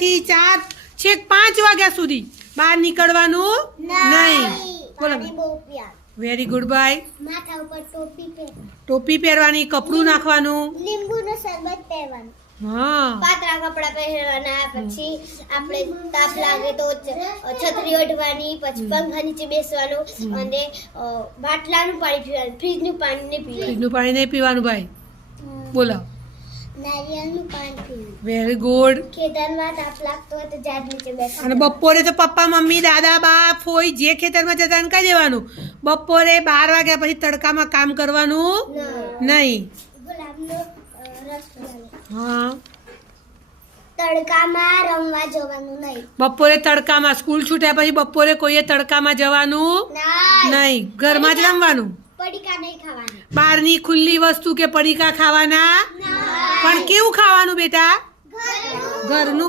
થી 4 છેક 5 વાગ્યા સુધી બહાર નીકળવાનું નહીં. બોલો. વેરી ગુડ ભાઈ. માથા ઉપર ટોપી પહેરવાની, કપડું નાખવાનું, લીંબુનો શરબત પીવાનું, હા, પાતળા કપડા પહેરવાના, પછી આપણે તાપ લાગે તો છત્રી ઓઢવાની, પછી પંખા નીચે બેસવાનું અને બાટલાનું પાણી પીવાનું, ફ્રીજનું પાણી નહીં પીવાનું. ફ્રીજનું પાણી નહીં પીવાનું ભાઈ. બોલો. નારિયેળનું પાણી પીવાનું. Very good. ખેતરમાં તાપ લાગતો હોય તો ઝાડ નીચે અને બેસવાનું. બપોરે તો પપ્પા મમ્મી દાદા બા ફોઈ જે ખેતરમાં જતા એને કહી દેવાનું બપોરે 12 વાગ્યા પછી તડકામાં કામ કરવાનું નહીં. ગુલાબનો રસ પીવાનો. હા, તડકામાં રમવા જવાનું નહીં. બપોરે તડકામાં સ્કૂલ છૂટ્યા પછી બપોરે કોઈએ તડકામાં જવાનું નહીં, ઘરમાં જ રમવાનું. પડીકા નહીં ખાવાના. બહારની ખુલ્લી વસ્તુ કે પડીકા ખાવાના, પણ કેવું ખાવાનું બેટા? ઘરનું.